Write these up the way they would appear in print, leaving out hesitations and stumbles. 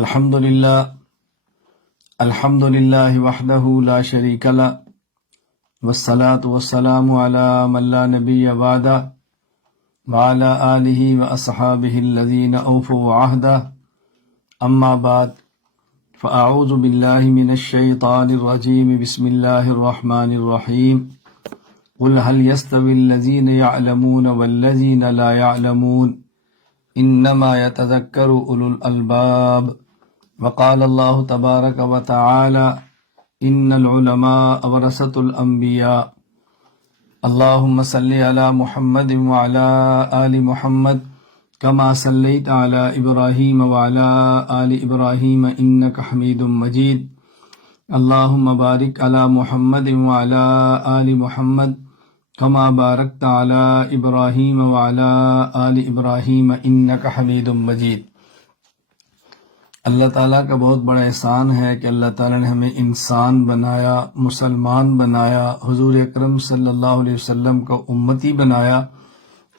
الحمد لله وحده لا شريك له والصلاة والسلام على من لا نبي بعده وعلى آله وأصحابه الذين أوفوا عهده أما بعد فأعوذ بالله من الشيطان الرجيم بسم الله الرحمن الرحيم قل هل يستوي الذين يعلمون والذين لا يعلمون إنما يتذكر أولو الألباب وقال الله تبارك وتعالى إن العلماء ورثة الأنبياء اللهم صل على محمد وعلى آل محمد كما صليت على إبراهيم وعلى آل إبراهيم إنك حميد مجيد اللهم بارك على محمد وعلى آل محمد كما باركت على إبراهيم وعلى آل إبراهيم إنك حميد مجيد۔ اللہ تعالیٰ کا بہت بڑا احسان ہے کہ اللہ تعالیٰ نے ہمیں انسان بنایا، مسلمان بنایا، حضور اکرم صلی اللہ علیہ وسلم کا امتی بنایا،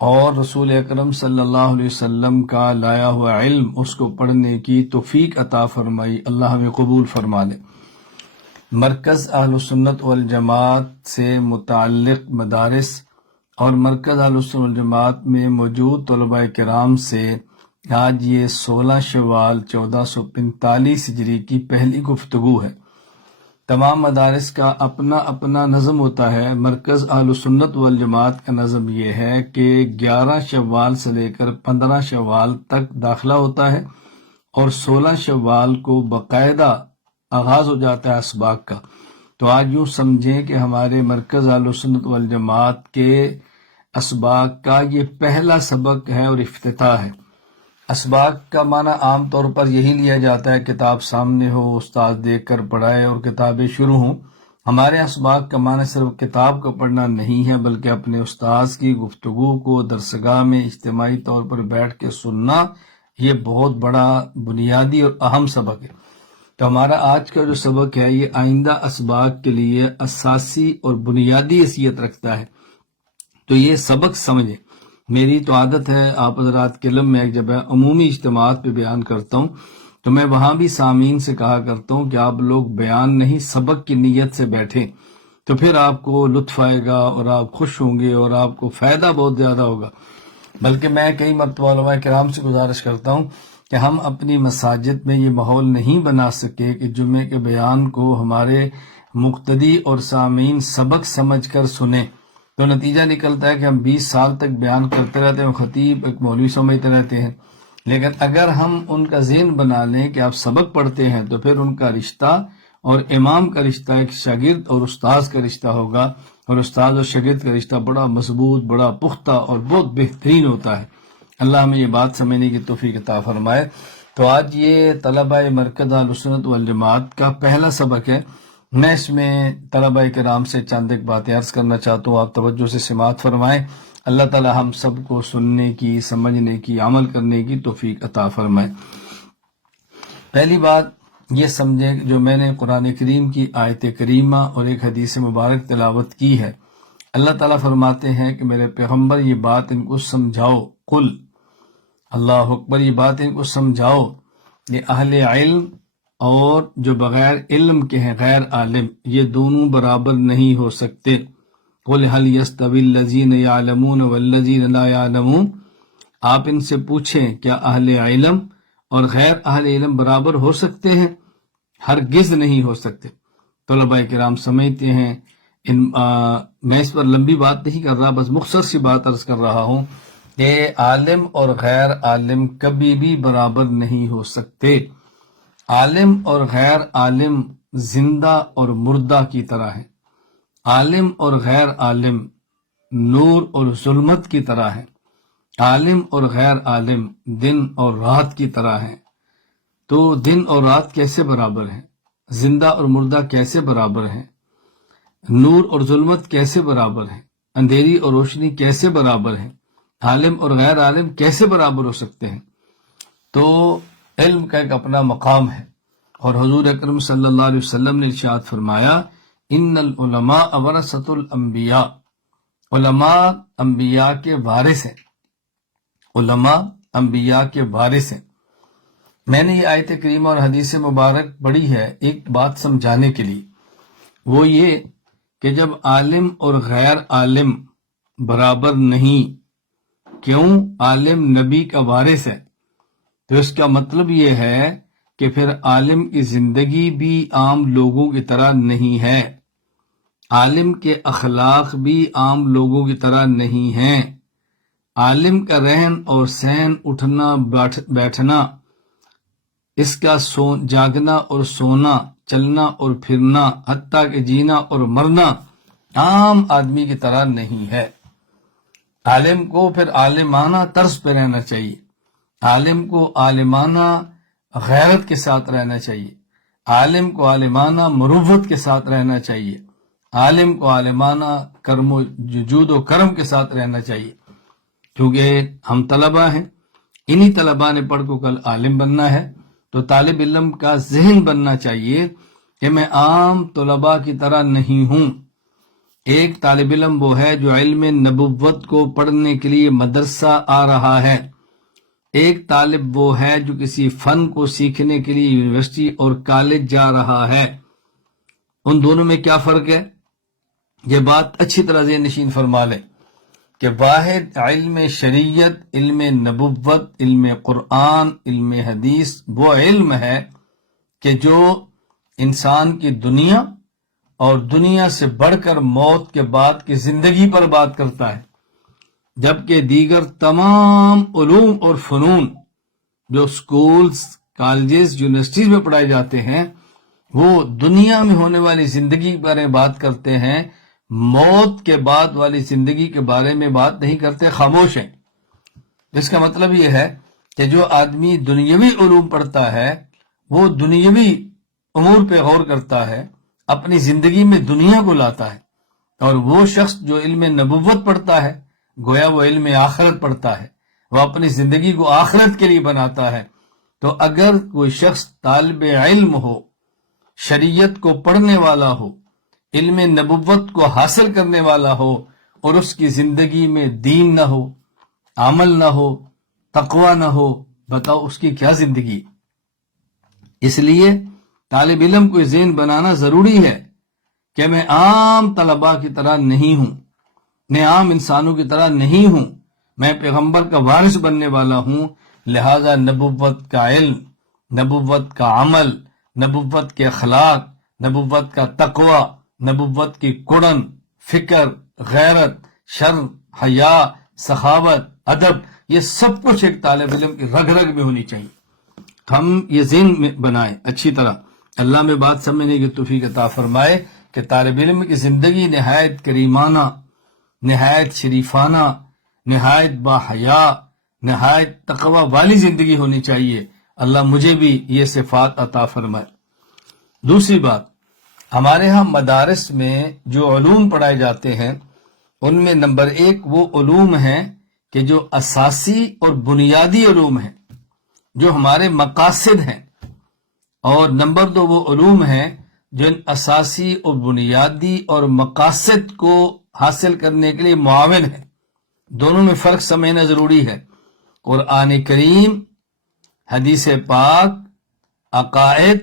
اور رسول اکرم صلی اللہ علیہ وسلم کا لایا ہوا علم اس کو پڑھنے کی توفیق عطا فرمائی۔ اللہ ہمیں قبول فرما لے۔ مرکز اہل سنت والجماعت سے متعلق مدارس اور مرکز اہل سنت والجماعت میں موجود طلباء کرام سے آج یہ 16 شوال 1445 ہجری کی پہلی گفتگو ہے۔ تمام مدارس کا اپنا اپنا نظم ہوتا ہے۔ مرکز اہل سنت والجماعت کا نظم یہ ہے کہ 11 شوال سے لے کر 15 شوال تک داخلہ ہوتا ہے، اور 16 شوال کو باقاعدہ آغاز ہو جاتا ہے اسباق کا۔ تو آج یوں سمجھیں کہ ہمارے مرکز اہل سنت والجماعت کے اسباق کا یہ پہلا سبق ہے اور افتتاح ہے۔ اسباق کا معنی عام طور پر یہی لیا جاتا ہے کتاب سامنے ہو، استاد دیکھ کر پڑھائے اور کتابیں شروع ہوں۔ ہمارے اسباق کا معنی صرف کتاب کو پڑھنا نہیں ہے، بلکہ اپنے استاذ کی گفتگو کو درسگاہ میں اجتماعی طور پر بیٹھ کے سننا، یہ بہت بڑا بنیادی اور اہم سبق ہے۔ تو ہمارا آج کا جو سبق ہے یہ آئندہ اسباق کے لیے اساسی اور بنیادی حیثیت رکھتا ہے۔ تو یہ سبق سمجھیں۔ میری تو عادت ہے آپ حضرات کے علم میں جب عمومی اجتماعات پہ بیان کرتا ہوں تو میں وہاں بھی سامعین سے کہا کرتا ہوں کہ آپ لوگ بیان نہیں سبق کی نیت سے بیٹھیں، تو پھر آپ کو لطف آئے گا اور آپ خوش ہوں گے اور آپ کو فائدہ بہت زیادہ ہوگا۔ بلکہ میں کئی مرتبہ علماء کرام سے گزارش کرتا ہوں کہ ہم اپنی مساجد میں یہ ماحول نہیں بنا سکے کہ جمعے کے بیان کو ہمارے مقتدی اور سامعین سبق سمجھ کر سنیں، تو نتیجہ نکلتا ہے کہ ہم 20 سال تک بیان کرتے رہتے ہیں، خطیب ایک مولوی سمجھتے رہتے ہیں۔ لیکن اگر ہم ان کا ذہن بنا لیں کہ آپ سبق پڑھتے ہیں تو پھر ان کا رشتہ اور امام کا رشتہ ایک شاگرد اور استاذ کا رشتہ ہوگا، اور استاذ اور شاگرد کا رشتہ بڑا مضبوط، بڑا پختہ اور بہت بہترین ہوتا ہے۔ اللہ ہمیں یہ بات سمجھنے کی توفیق عطا فرمائے۔ تو آج یہ طلبہ مرکز اہل سنت والجماعت کا پہلا سبق ہے۔ میں اس میں طلبہ کرام سے چند ایک باتیں عرض کرنا چاہتا ہوں، آپ توجہ سے سماعت فرمائیں۔ اللہ تعالی ہم سب کو سننے کی، سمجھنے کی، عمل کرنے کی توفیق عطا فرمائے۔ پہلی بات یہ سمجھیں کہ جو میں نے قرآن کریم کی آیت کریمہ اور ایک حدیث مبارک تلاوت کی ہے، اللہ تعالیٰ فرماتے ہیں کہ میرے پیغمبر یہ بات ان کو سمجھاؤ، قل، اللہ اکبر، یہ بات ان کو سمجھاؤ کہ اہل علم اور جو بغیر علم کے ہیں غیر عالم، یہ دونوں برابر نہیں ہو سکتے۔ قل هل يستوي الذين يعلمون والذين لا يعلمون، آپ ان سے پوچھیں کیا اہل علم اور غیر اہل علم برابر ہو سکتے ہیں؟ ہرگز نہیں ہو سکتے۔ طلباء کرام سمجھتے ہیں۔ میں اس پر لمبی بات نہیں کر رہا، بس مختصر سی بات عرض کر رہا ہوں کہ عالم اور غیر عالم کبھی بھی برابر نہیں ہو سکتے۔ عالم اور غیر عالم زندہ اور مردہ کی طرح ہے۔ عالم اور غیر عالم نور اور ظلمت کی طرح ہے۔ عالم اور غیر عالم دن اور رات کی طرح ہے۔ تو دن اور رات کیسے برابر ہیں؟ زندہ اور مردہ کیسے برابر ہیں؟ نور اور ظلمت کیسے برابر ہیں؟ اندھیری اور روشنی کیسے برابر ہیں؟ عالم اور غیر عالم کیسے برابر ہو سکتے ہیں؟ تو علم کا ایک اپنا مقام ہے، اور حضور اکرم صلی اللہ علیہ وسلم نے ارشاد فرمایا ان العلماء ورثۃ الانبیاء، علماء انبیاء کے وارث ہیں۔ علماء انبیاء کے وارث ہیں۔ میں نے یہ آیت کریمہ اور حدیث مبارک پڑھی ہے ایک بات سمجھانے کے لیے، وہ یہ کہ جب عالم اور غیر عالم برابر نہیں، کیوں؟ عالم نبی کا وارث ہے، تو اس کا مطلب یہ ہے کہ پھر عالم کی زندگی بھی عام لوگوں کی طرح نہیں ہے، عالم کے اخلاق بھی عام لوگوں کی طرح نہیں ہیں، عالم کا رہن اور سہن، اٹھنا بیٹھنا، اس کا جاگنا اور سونا، چلنا اور پھرنا، حتیٰ کہ جینا اور مرنا عام آدمی کی طرح نہیں ہے۔ عالم کو پھر عالمانہ طرز پہ رہنا چاہیے، عالم کو عالمانہ غیرت کے ساتھ رہنا چاہیے، عالم کو عالمانہ مروت کے ساتھ رہنا چاہیے، عالم کو عالمانہ جود و کرم کے ساتھ رہنا چاہیے، کیونکہ ہم طلبہ ہیں، انہی طلبہ نے پڑھ کو کل عالم بننا ہے، تو طالب علم کا ذہن بننا چاہیے کہ میں عام طلباء کی طرح نہیں ہوں۔ ایک طالب علم وہ ہے جو علم نبوت کو پڑھنے کے لیے مدرسہ آ رہا ہے، ایک طالب وہ ہے جو کسی فن کو سیکھنے کے لیے یونیورسٹی اور کالج جا رہا ہے۔ ان دونوں میں کیا فرق ہے؟ یہ بات اچھی طرح ذہن نشین فرما لیں کہ واحد علم شریعت، علم نبوت، علم قرآن، علم حدیث وہ علم ہے کہ جو انسان کی دنیا اور دنیا سے بڑھ کر موت کے بعد کی زندگی پر بات کرتا ہے، جبکہ دیگر تمام علوم اور فنون جو سکولز، کالجز، یونیورسٹیز میں پڑھائے جاتے ہیں وہ دنیا میں ہونے والی زندگی کے بارے میں بات کرتے ہیں، موت کے بعد والی زندگی کے بارے میں بات نہیں کرتے، خاموش ہیں۔ اس کا مطلب یہ ہے کہ جو آدمی دنیاوی علوم پڑھتا ہے وہ دنیاوی امور پہ غور کرتا ہے، اپنی زندگی میں دنیا کو لاتا ہے، اور وہ شخص جو علم نبوت پڑھتا ہے گویا وہ علم آخرت پڑھتا ہے، وہ اپنی زندگی کو آخرت کے لیے بناتا ہے۔ تو اگر کوئی شخص طالب علم ہو، شریعت کو پڑھنے والا ہو، علم نبوت کو حاصل کرنے والا ہو، اور اس کی زندگی میں دین نہ ہو، عمل نہ ہو، تقوی نہ ہو، بتاؤ اس کی کیا زندگی؟ اس لیے طالب علم کو ذہن بنانا ضروری ہے کہ میں عام طلباء کی طرح نہیں ہوں، میں عام انسانوں کی طرح نہیں ہوں، میں پیغمبر کا وارث بننے والا ہوں، لہذا نبوت کا علم، نبوت کا عمل، نبوت کے اخلاق، نبوت کا تقوی، نبوت کی کڑن، فکر، غیرت، شرم، حیا، سخاوت، ادب، یہ سب کچھ ایک طالب علم کی رگ رگ میں ہونی چاہیے۔ ہم یہ ذہن میں بنائیں اچھی طرح، اللہ میں بات سمجھنے کی توفیق عطا فرمائے کہ طالب علم کی زندگی نہایت کریمانہ، نہایت شریفانہ، نہایت باحیا، نہایت تقوی والی زندگی ہونی چاہیے۔ اللہ مجھے بھی یہ صفات عطا فرمائے۔ دوسری بات، ہمارے ہاں مدارس میں جو علوم پڑھائے جاتے ہیں ان میں نمبر 1 وہ علوم ہیں کہ جو اساسی اور بنیادی علوم ہیں، جو ہمارے مقاصد ہیں، اور نمبر 2 وہ علوم ہیں جو ان اساسی اور بنیادی اور مقاصد کو حاصل کرنے کے لیے معاون ہیں۔ دونوں میں فرق سمجھنا ضروری ہے۔ قرآن کریم، حدیث پاک، عقائد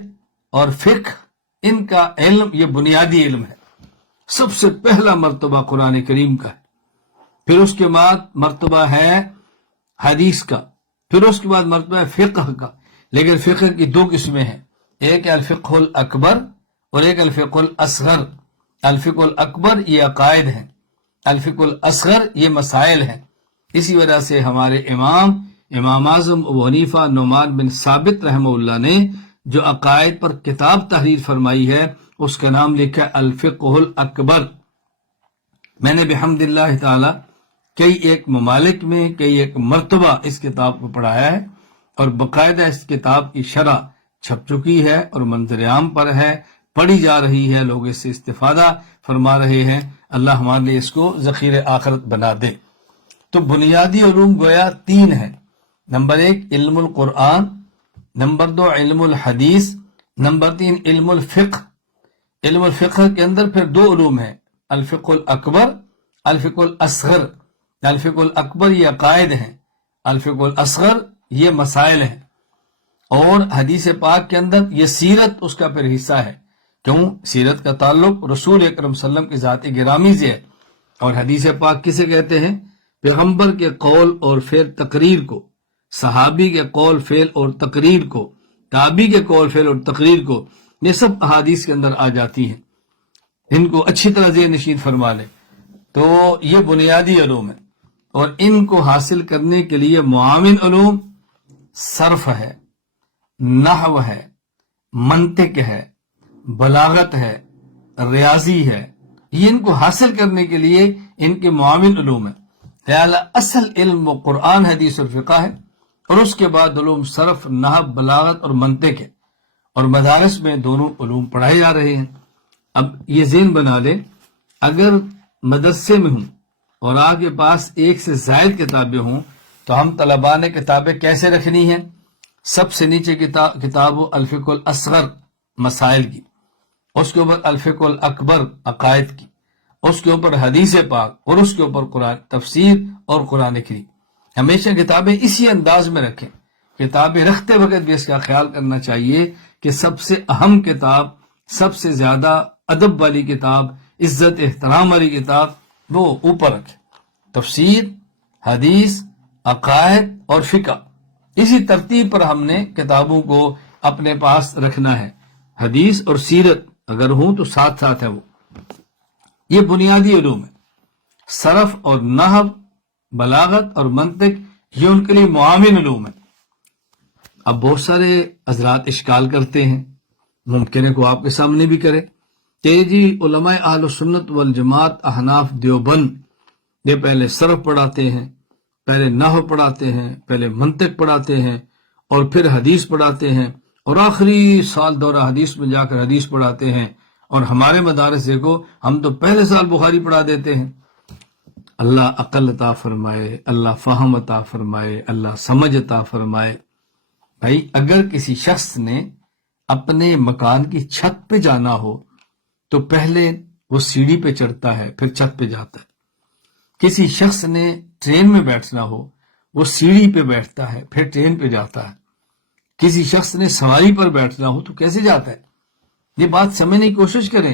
اور فقہ، ان کا علم یہ بنیادی علم ہے۔ سب سے پہلا مرتبہ قرآن کریم کا ہے، پھر اس کے بعد مرتبہ ہے حدیث کا، پھر اس کے بعد مرتبہ ہے فقہ کا۔ لیکن فقہ کی 2 قسمیں ہیں، ایک ہے الفقہ الاکبر اور ایک الفقہ الاصغر۔ الفقہ الاکبر یہ عقائد ہیں، الفقہ الاصغر یہ مسائل ہیں۔ اسی وجہ سے ہمارے امام اعظم ابو حنیفہ نعمان بن ثابت رحمہ اللہ نے جو عقائد پر کتاب تحریر فرمائی ہے اس کا نام لکھا ہے الفقہ الاکبر۔ میں نے بحمد اللہ تعالی کئی ایک ممالک میں کئی ایک مرتبہ اس کتاب کو پڑھایا ہے، اور باقاعدہ اس کتاب کی شرح چھپ چکی ہے اور منظر عام پر ہے، پڑھی جا رہی ہے، لوگ اس سے استفادہ فرما رہے ہیں۔ اللہ ہمارے لیے اس کو ذخیر آخرت بنا دے۔ تو بنیادی علوم گویا 3 ہیں، نمبر 1 علم القرآن، نمبر 2 علم الحدیث، نمبر 3 علم الفقہ۔ علم الفقہ کے اندر پھر 2 علوم ہیں، الفقہ الاکبر، الفقہ الاصغر۔ الفقہ الاکبر یہ عقائد ہیں، الفقہ الاصغر یہ مسائل ہیں۔ اور حدیث پاک کے اندر یہ سیرت اس کا پھر حصہ ہے، کیوں؟ سیرت کا تعلق رسول اکرم صلی اللہ علیہ وسلم کی ذات گرامی سے ہے، اور حدیث پاک کسے کہتے ہیں؟ پیغمبر کے قول اور فعل تقریر کو، صحابی کے قول فعل اور تقریر کو، تابعی کے قول فعل اور تقریر کو، یہ سب احادیث کے اندر آ جاتی ہیں۔ ان کو اچھی طرح ذہن نشین فرما لیں۔ تو یہ بنیادی علوم ہیں، اور ان کو حاصل کرنے کے لیے معاون علوم صرف ہے، نحو ہے، منطق ہے، بلاغت ہے، ریاضی ہے۔ یہ ان کو حاصل کرنے کے لیے ان کے معاون علوم ہیں۔ لہذا اصل علم و قرآن حدیث اور فقہ ہے، اور اس کے بعد علوم صرف، نحو، بلاغت اور منطق ہے، اور مدارس میں دونوں علوم پڑھائے جا رہے ہیں۔ اب یہ ذہن بنا لیں، اگر مدرسے میں ہوں اور آپ کے پاس ایک سے زائد کتابیں ہوں تو ہم طلباء نے کتابیں کیسے رکھنی ہیں؟ سب سے نیچے کتاب الفقہ الاصغر مسائل کی، اس کے اوپر الفقہ الاکبر عقائد کی، اس کے اوپر حدیث پاک، اور اس کے اوپر قرآن تفسیر اور قرآن کریم۔ ہمیشہ کتابیں اسی انداز میں رکھیں۔ کتابیں رکھتے وقت بھی اس کا خیال کرنا چاہیے کہ سب سے اہم کتاب، سب سے زیادہ ادب والی کتاب، عزت احترام والی کتاب، وہ اوپر رکھیں۔ تفسیر، حدیث، عقائد اور فقہ، اسی ترتیب پر ہم نے کتابوں کو اپنے پاس رکھنا ہے۔ حدیث اور سیرت اگر ہوں تو ساتھ ساتھ ہے وہ۔ یہ بنیادی علوم ہے۔ صرف اور نحو، بلاغت اور منطق، یہ ان کے لیے معاون علوم ہے۔ اب بہت سارے حضرات اشکال کرتے ہیں، ممکن ہے کو آپ کے سامنے بھی کرے کہ جی علماء اہل سنت والجماعت احناف دیوبند یہ پہلے صرف پڑھاتے ہیں، پہلے نحو پڑھاتے ہیں، پہلے منطق پڑھاتے ہیں، اور پھر حدیث پڑھاتے ہیں، اور آخری سال دورہ حدیث میں جا کر حدیث پڑھاتے ہیں، اور ہمارے مدارس دیکھو ہم تو پہلے سال بخاری پڑھا دیتے ہیں۔ اللہ عقل عطا فرمائے، اللہ فہم عطا فرمائے، اللہ سمجھ عطا فرمائے۔ بھائی اگر کسی شخص نے اپنے مکان کی چھت پہ جانا ہو تو پہلے وہ سیڑھی پہ چڑھتا ہے، پھر چھت پہ جاتا ہے۔ کسی شخص نے ٹرین میں بیٹھنا ہو وہ سیڑھی پہ بیٹھتا ہے، پھر ٹرین پہ جاتا ہے۔ کسی شخص نے سواری پر بیٹھنا ہو تو کیسے جاتا ہے؟ یہ بات سمجھنے کی کوشش کریں۔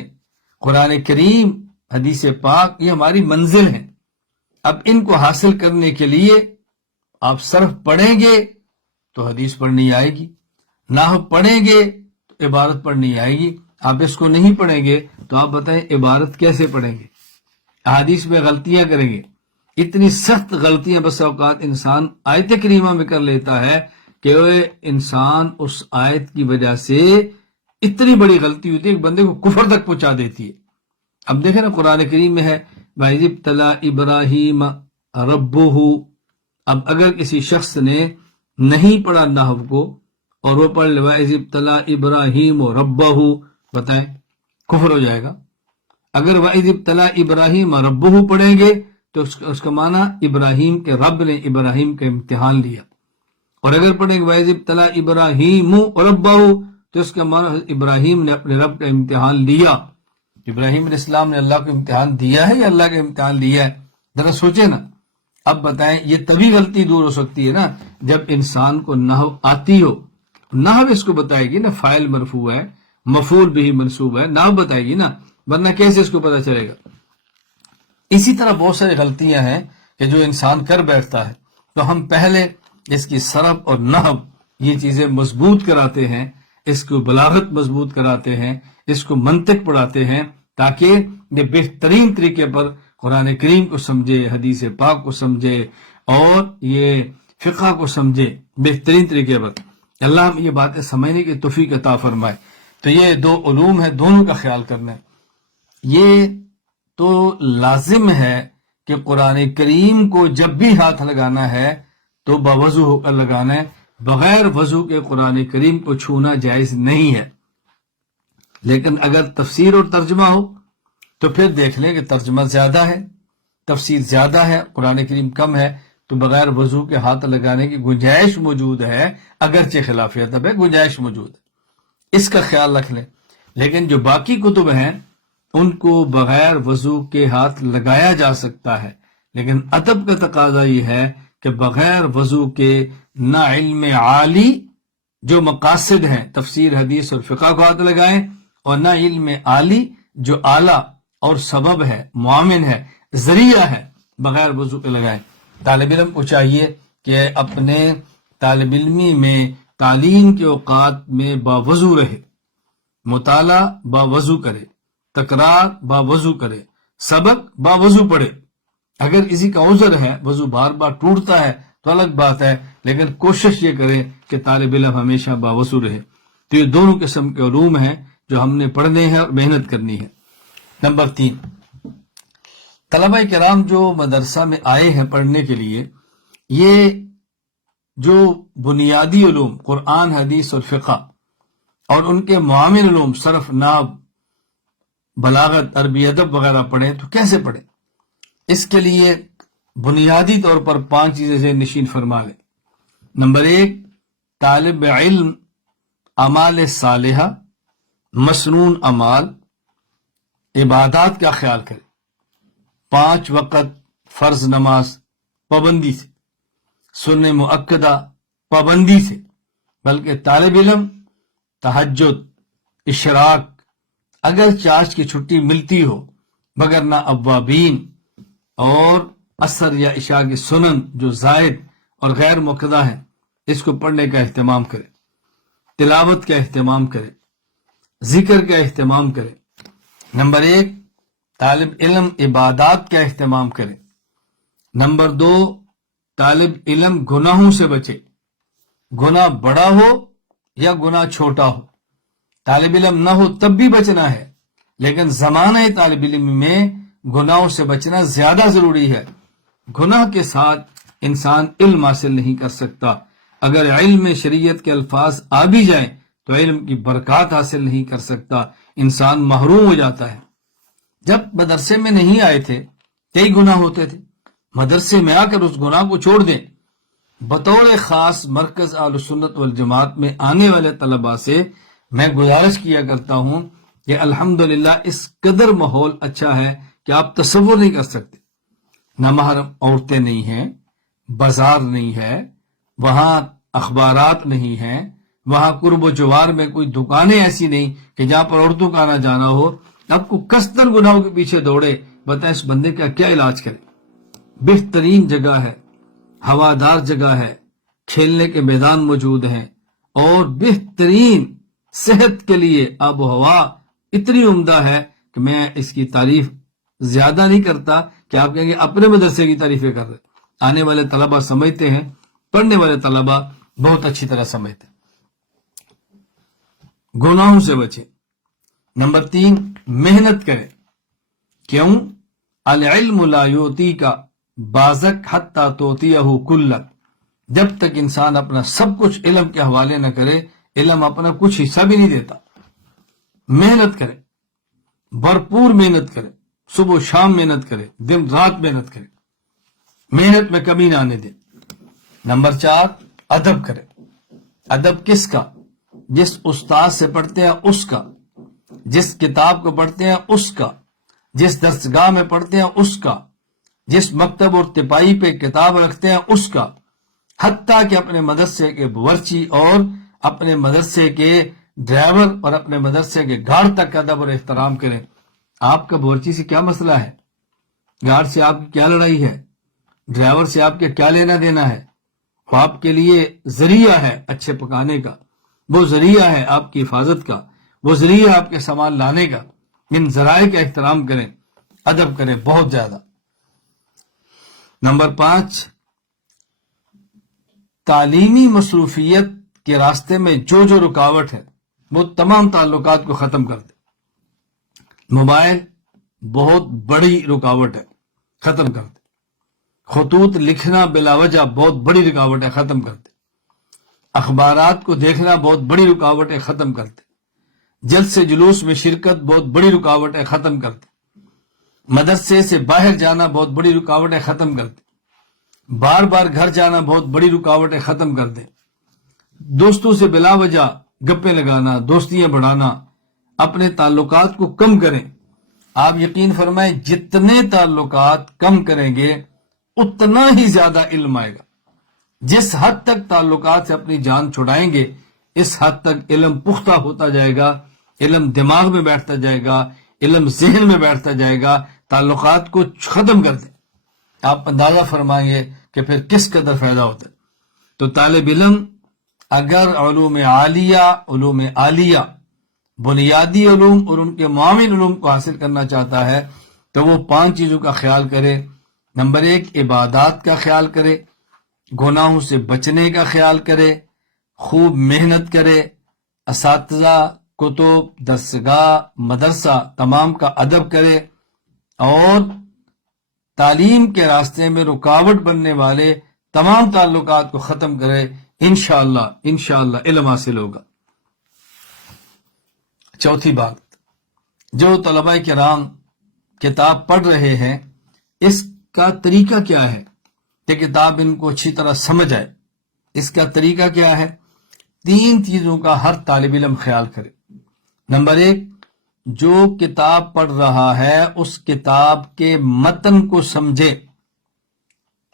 قرآن کریم، حدیث پاک، یہ ہماری منزل ہیں۔ اب ان کو حاصل کرنے کے لیے آپ صرف پڑھیں گے تو حدیث پڑھنی آئے گی، نحو پڑھیں گے تو عبارت پڑھنی آئے گی۔ آپ اس کو نہیں پڑھیں گے تو آپ بتائیں عبارت کیسے پڑھیں گے؟ احادیث میں غلطیاں کریں گے۔ اتنی سخت غلطیاں بس اوقات انسان آیت کریمہ میں کر لیتا ہے کہ انسان اس آیت کی وجہ سے اتنی بڑی غلطی ہوتی ہے کہ بندے کو کفر تک پہنچا دیتی ہے۔ اب دیکھیں نا قرآن کریم میں ہے وَإِذِ ابْتَلَىٰ إِبْرَاهِيمَ رَبُّهُ۔ اب اگر کسی شخص نے نہیں پڑھا نحو کو اور وہ پڑھ لے وَإِذِ ابْتَلَىٰ إِبْرَاهِيمُ رَبَّهُ، بتائیں کفر ہو جائے گا۔ اگر وَإِذِ ابْتَلَىٰ إِبْرَاهِيمَ رَبُّهُ پڑھیں گے تو اس کا معنی ابراہیم کے رب نے ابراہیم کا امتحان لیا، اور اگر پڑھیں گے وَإِذِ ابْتَلَىٰ إِبْرَاهِيمُ رَبَّهُ تو اس کا معنی ابراہیم نے اپنے رب کا امتحان لیا۔ ابراہیم علیہ السلام نے اللہ کو امتحان دیا ہے یا اللہ کا امتحان لیا ہے؟ ذرا سوچیں نا۔ اب بتائیں یہ تبھی غلطی دور ہو سکتی ہے نا جب انسان کو نحو آتی ہو۔ نحو اس کو بتائے گی نا، فاعل مرفوع ہے، مفعول بھی منصوب ہے، نحو بتائے گی نا، ورنہ کیسے اس کو پتہ چلے گا؟ اسی طرح بہت ساری غلطیاں ہیں کہ جو انسان کر بیٹھتا ہے، تو ہم پہلے اس کی صرف اور نحو یہ چیزیں مضبوط کراتے ہیں، اس کو بلاغت مضبوط کراتے ہیں، اس کو منطق پڑھاتے ہیں، تاکہ یہ بہترین طریقے پر قرآن کریم کو سمجھے، حدیث پاک کو سمجھے، اور یہ فقہ کو سمجھے بہترین طریقے پر۔ اللہ ہم یہ باتیں سمجھنے کی توفیق عطا فرمائے۔ تو یہ دو علوم ہیں، دونوں کا خیال کرنا ہے۔ یہ تو لازم ہے کہ قرآن کریم کو جب بھی ہاتھ لگانا ہے تو باوضو ہو کر لگانا ہے، بغیر وضو کے قرآن کریم کو چھونا جائز نہیں ہے۔ لیکن اگر تفسیر اور ترجمہ ہو تو پھر دیکھ لیں کہ ترجمہ زیادہ ہے، تفسیر زیادہ ہے، قرآن کریم کم ہے، تو بغیر وضو کے ہاتھ لگانے کی گنجائش موجود ہے، اگرچہ خلاف ادب ہے، گنجائش موجود ہے، اس کا خیال رکھ لیں۔ لیکن جو باقی کتب ہیں ان کو بغیر وضو کے ہاتھ لگایا جا سکتا ہے، لیکن ادب کا تقاضا یہ ہے کہ بغیر وضو کے نہ علم عالی جو مقاصد ہیں تفسیر حدیث اور فقہ کو ہاتھ لگائیں، اور نہ علم عالی جو اعلیٰ اور سبب ہے، معاون ہے، ذریعہ ہے، بغیر وضو کے لگائیں۔ طالب علم کو چاہیے کہ اپنے طالب علمی میں تعلیم کے اوقات میں باوضو رہے، مطالعہ باوضو کرے، تکرار باوضو کرے، سبق باوضو پڑھے۔ اگر کسی کا عذر ہے، وضو بار بار ٹوٹتا ہے تو الگ بات ہے، لیکن کوشش یہ کرے کہ طالب علم ہمیشہ باوضو رہے۔ تو یہ دونوں قسم کے علوم ہیں جو ہم نے پڑھنے ہیں اور محنت کرنی ہے۔ نمبر 3، طلبہ کرام جو مدرسہ میں آئے ہیں پڑھنے کے لیے، یہ جو بنیادی علوم قرآن، حدیث اور فقہ اور ان کے معاون علوم صرف، نحو، بلاغت، عربی ادب وغیرہ پڑھیں تو کیسے پڑھیں؟ اس کے لیے بنیادی طور پر 5 چیزیں ذہن نشین فرما لیں۔ نمبر 1، طالب علم اعمال صالحہ، مسنون اعمال، عبادات کا خیال کرے، 5 وقت فرض نماز پابندی سے، سنن مؤکدہ پابندی سے، بلکہ طالب علم تہجد، اشراق، اگر چارج کی چھٹی ملتی ہو، مگر نہ اوابین اور عصر یا عشاء کی سنن جو زائد اور غیر مؤکدہ ہیں، اس کو پڑھنے کا اہتمام کرے، تلاوت کا اہتمام کرے، ذکر کا اہتمام کرے۔ نمبر 1، طالب علم عبادات کا اہتمام کرے۔ نمبر 2، طالب علم گناہوں سے بچے، گناہ بڑا ہو یا گناہ چھوٹا ہو، طالب علم نہ ہو تب بھی بچنا ہے، لیکن زمانہ طالب علم میں گناہوں سے بچنا زیادہ ضروری ہے۔ گناہ کے ساتھ انسان علم حاصل نہیں کر سکتا۔ اگر علم میں شریعت کے الفاظ آ بھی جائیں تو علم کی برکات حاصل نہیں کر سکتا، انسان محروم ہو جاتا ہے۔ جب مدرسے میں نہیں آئے تھے کئی گناہ ہوتے تھے، مدرسے میں آ کر اس گناہ کو چھوڑ دیں۔ بطور خاص مرکز اہل سنت والجماعت میں آنے والے طلباء سے میں گزارش کیا کرتا ہوں کہ الحمدللہ اس قدر ماحول اچھا ہے کہ آپ تصور نہیں کر سکتے۔ نہ محرم عورتیں نہیں ہیں، بازار نہیں ہے، وہاں اخبارات نہیں ہیں، وہاں قرب و جوار میں کوئی دکانیں ایسی نہیں کہ جہاں پر عورتوں کا آنا جانا ہو۔ اب کو کثرت گناہوں کے پیچھے دوڑے، بتائیں اس بندے کا کیا علاج کرے؟ بہترین جگہ ہے، ہوادار جگہ ہے، کھیلنے کے میدان موجود ہیں، اور بہترین صحت کے لیے آب و ہوا اتنی عمدہ ہے کہ میں اس کی تعریف زیادہ نہیں کرتا کہ آپ کہیں گے اپنے مدرسے کی تعریفیں کر رہے۔ آنے والے طلبہ سمجھتے ہیں، پڑھنے والے طلبہ بہت اچھی طرح سمجھتے ہیں۔ گناہوں سے بچے۔ نمبر 3، محنت کرے۔ کیوں؟ العلم لا یوتی کا بازک حتی توتیہ کلک۔ جب تک انسان اپنا سب کچھ علم کے حوالے نہ کرے، علم اپنا کچھ حصہ بھی نہیں دیتا۔ محنت کرے، بھرپور محنت کرے، صبح و شام محنت کرے، دن رات محنت کرے، محنت میں کمی نہ آنے دے۔ نمبر 4، ادب کرے۔ ادب کس کا؟ جس استاد سے پڑھتے ہیں اس کا، جس کتاب کو پڑھتے ہیں اس کا، جس درسگاہ میں پڑھتے ہیں اس کا، جس مکتب اور تپائی پہ کتاب رکھتے ہیں اس کا، حتیٰ کہ اپنے مدرسے کے باورچی اور اپنے مدرسے کے ڈرائیور اور اپنے مدرسے کے گارڈ تک ادب اور احترام کریں۔ آپ کا باورچی سے کیا مسئلہ ہے؟ گارڈ سے آپ کی کیا لڑائی ہے؟ ڈرائیور سے آپ کے کیا لینا دینا ہے؟ وہ آپ کے لیے ذریعہ ہے اچھے پکانے کا، وہ ذریعہ ہے آپ کی حفاظت کا، وہ ذریعہ ہے آپ کے سامان لانے کا۔ ان ذرائع کا احترام کریں، ادب کریں بہت زیادہ۔ نمبر 5، تعلیمی مصروفیت کے راستے میں جو رکاوٹ ہے وہ تمام تعلقات کو ختم کر دے۔ موبائل بہت بڑی رکاوٹ ہے، ختم کر دے۔ خطوط لکھنا بلا وجہ بہت بڑی رکاوٹ ہے، ختم کر دے۔ اخبارات کو دیکھنا بہت بڑی رکاوٹ ہے، ختم کر دے۔ جلسے جلوس میں شرکت بہت بڑی رکاوٹ ہے، ختم کر دے۔ مدرسے سے باہر جانا بہت بڑی رکاوٹ ہے، ختم کر دے۔ بار بار گھر جانا بہت بڑی رکاوٹ ہے، ختم کر دے۔ دوستوں سے بلا وجہ گپیں لگانا، دوستیاں بڑھانا، اپنے تعلقات کو کم کریں۔ آپ یقین فرمائیں جتنے تعلقات کم کریں گے اتنا ہی زیادہ علم آئے گا۔ جس حد تک تعلقات سے اپنی جان چھڑائیں گے اس حد تک علم پختہ ہوتا جائے گا، علم دماغ میں بیٹھتا جائے گا، علم ذہن میں بیٹھتا جائے گا، تعلقات کو ختم کر دیں۔ آپ اندازہ فرمائیں گے کہ پھر کس قدر فائدہ ہوتا ہے۔ تو طالب علم اگر علوم عالیہ بنیادی علوم اور ان کے معاون علوم کو حاصل کرنا چاہتا ہے تو وہ 5 چیزوں کا خیال کرے۔ نمبر 1، عبادات کا خیال کرے، گناہوں سے بچنے کا خیال کرے، خوب محنت کرے، اساتذہ، کتب، درسگاہ، مدرسہ تمام کا ادب کرے، اور تعلیم کے راستے میں رکاوٹ بننے والے تمام تعلقات کو ختم کرے۔ انشاءاللہ علم حاصل ہوگا۔ چوتھی بات، جو طلباء کرام کتاب پڑھ رہے ہیں اس کا طریقہ کیا ہے کہ کتاب ان کو اچھی طرح سمجھ آئے؟ اس کا طریقہ کیا ہے؟ 3 چیزوں کا ہر طالب علم خیال کرے۔ نمبر 1، جو کتاب پڑھ رہا ہے اس کتاب کے متن کو سمجھے،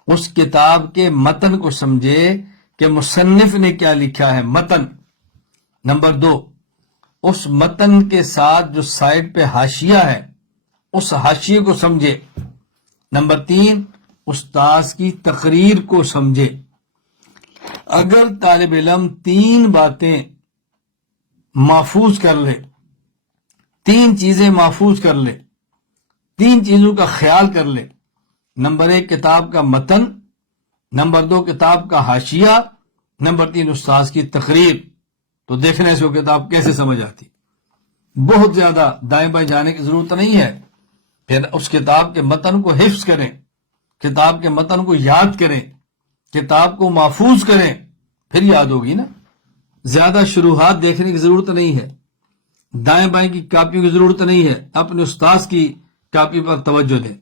اس کتاب کے متن کو سمجھے کہ مصنف نے کیا لکھا ہے، متن۔ نمبر 2، اس متن کے ساتھ جو سائڈ پہ حاشیہ ہے اس حاشیے کو سمجھے۔ نمبر 3، استاذ کی تقریر کو سمجھے۔ اگر طالب علم 3 باتیں محفوظ کر لے، 3 چیزیں محفوظ کر لے، 3 چیزوں کا خیال کر لے، نمبر 1 کتاب کا متن، نمبر 2 کتاب کا حاشیہ، نمبر 3 استاذ کی تقریر، تو دیکھنے سے وہ کتاب کیسے سمجھ آتی۔ بہت زیادہ دائیں بائیں جانے کی ضرورت نہیں ہے، پھر اس کتاب کے متن کو حفظ کریں، کتاب کے متن کو یاد کریں، کتاب کو محفوظ کریں، پھر یاد ہوگی نا۔ زیادہ شروحات دیکھنے کی ضرورت نہیں ہے، دائیں بائیں کی کاپیوں کی ضرورت نہیں ہے، اپنے استاذ کی کاپی پر توجہ دیں۔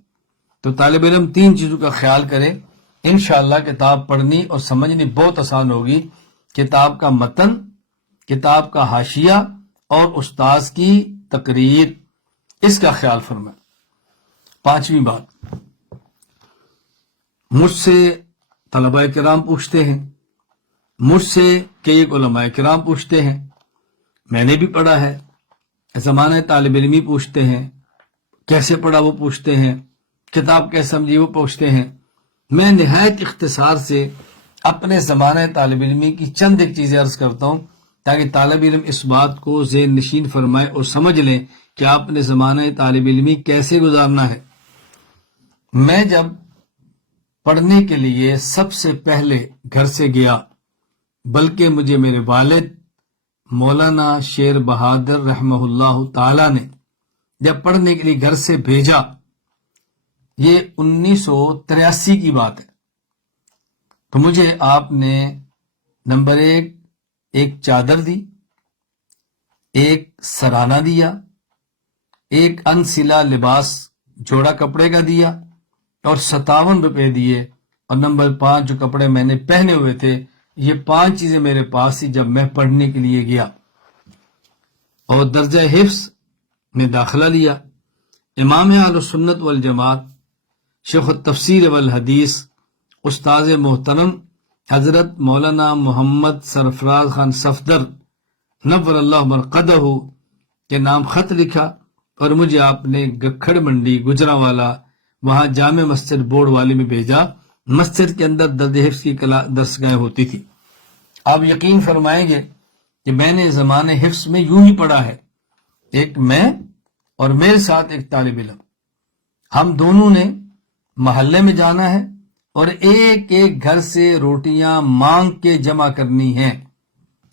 تو طالب علم 3 چیزوں کا خیال کرے، انشاءاللہ کتاب پڑھنی اور سمجھنی بہت آسان ہوگی۔ کتاب کا متن، کتاب کا حاشیہ اور استاذ کی تقریر، اس کا خیال فرمائیں۔ 5ویں بات، مجھ سے طلباء کرام پوچھتے ہیں، مجھ سے کئی علماء کرام پوچھتے ہیں، میں نے بھی پڑھا ہے، زمانہ طالب علمی پوچھتے ہیں، کیسے پڑھا وہ پوچھتے ہیں، کتاب کیسے سمجھی وہ پوچھتے ہیں۔ میں نہایت اختصار سے اپنے زمانہ طالب علمی کی چند ایک چیزیں عرض کرتا ہوں تاکہ طالب علم اس بات کو ذہن نشین فرمائے اور سمجھ لیں کہ آپ نے زمانہ طالب علمی کیسے گزارنا ہے۔ میں جب پڑھنے کے لیے سب سے پہلے گھر سے گیا، بلکہ مجھے میرے والد مولانا شیر بہادر رحمہ اللہ تعالی نے جب پڑھنے کے لیے گھر سے بھیجا، یہ 1983 کی بات ہے، تو مجھے آپ نے نمبر 1 ایک چادر دی، ایک سرانہ دیا، ایک انسلا لباس جوڑا کپڑے کا دیا اور 57 روپے دیے، اور نمبر 5 جو کپڑے میں نے پہنے ہوئے تھے، یہ 5 چیزیں میرے پاس تھی جب میں پڑھنے کے لیے گیا، اور درجہ حفظ میں داخلہ لیا۔ امام اہل سنت والجماعت شیخ التفسیر والحدیث استاذ محترم حضرت مولانا محمد سرفراز خان صفدر نور اللہ مرقدہ کے نام خط لکھا، اور مجھے آپ نے گکھڑ منڈی گجرانوالا وہاں جامع مسجد بورڈ والی میں بھیجا۔ مسجد کے اندر درجہ حفظ کی درسگاہیں ہوتی تھی۔ آپ یقین فرمائیں گے کہ میں نے زمانہ حفظ میں یوں ہی پڑھا ہے، ایک میں اور میرے ساتھ ایک طالب علم، ہم دونوں نے محلے میں جانا ہے اور ایک ایک گھر سے روٹیاں مانگ کے جمع کرنی ہیں۔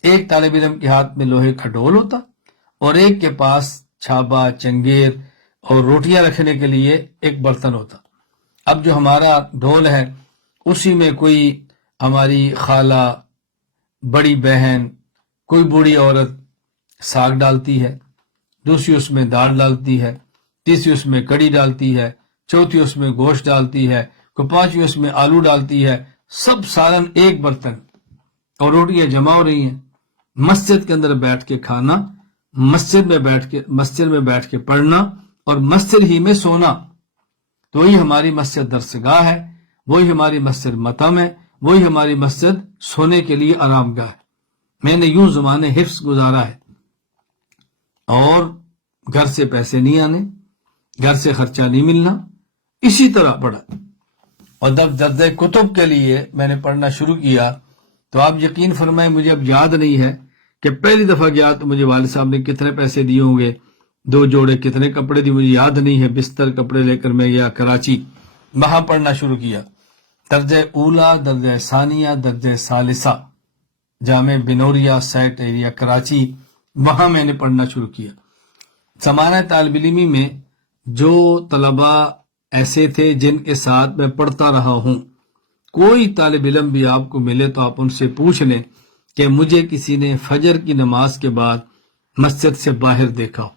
ایک طالب علم کے ہاتھ میں لوہے کا ڈول ہوتا اور ایک کے پاس چھابا، چنگیر اور روٹیاں رکھنے کے لیے ایک برتن ہوتا۔ اب جو ہمارا ڈھول ہے اسی میں کوئی ہماری خالہ، بڑی بہن، کوئی بوڑھی عورت ساگ ڈالتی ہے، دوسری اس میں دال ڈالتی ہے، تیسری اس میں کڑی ڈالتی ہے، چوتھی اس میں گوشت ڈالتی ہے، کوئی 5ویں اس میں آلو ڈالتی ہے، سب سالن ایک برتن، اور روٹیاں جمع ہو رہی ہیں۔ مسجد کے اندر بیٹھ کے کھانا، مسجد میں بیٹھ کے پڑھنا اور مسجد ہی میں سونا، تو وہی ہماری مسجد درسگاہ ہے، وہی ہماری مسجد متم ہے، وہی ہماری مسجد سونے کے لیے آرام گاہ ہے۔ میں نے یوں زمانے حفظ گزارا ہے، اور گھر سے پیسے نہیں آنے، گھر سے خرچہ نہیں ملنا، اسی طرح پڑھا۔ اور جب درجہ کتب کے لیے میں نے پڑھنا شروع کیا تو آپ یقین فرمائیں مجھے اب یاد نہیں ہے کہ پہلی دفعہ گیا تو مجھے والد صاحب نے کتنے پیسے دیے ہوں گے، 2 جوڑے کتنے کپڑے دیے مجھے یاد نہیں ہے۔ بستر کپڑے لے کر میں گیا کراچی، وہاں پڑھنا شروع کیا، درجہ اولا، درجہ ثانیہ، درجہ ثالثہ، جامع بنوریا سیٹ ایریا کراچی، وہاں میں نے پڑھنا شروع کیا۔ زمانہ طالب علمی میں جو طلبہ ایسے تھے جن کے ساتھ میں پڑھتا رہا ہوں، کوئی طالب علم بھی آپ کو ملے تو آپ ان سے پوچھ لیں کہ مجھے کسی نے فجر کی نماز کے بعد مسجد سے باہر دیکھا ہو،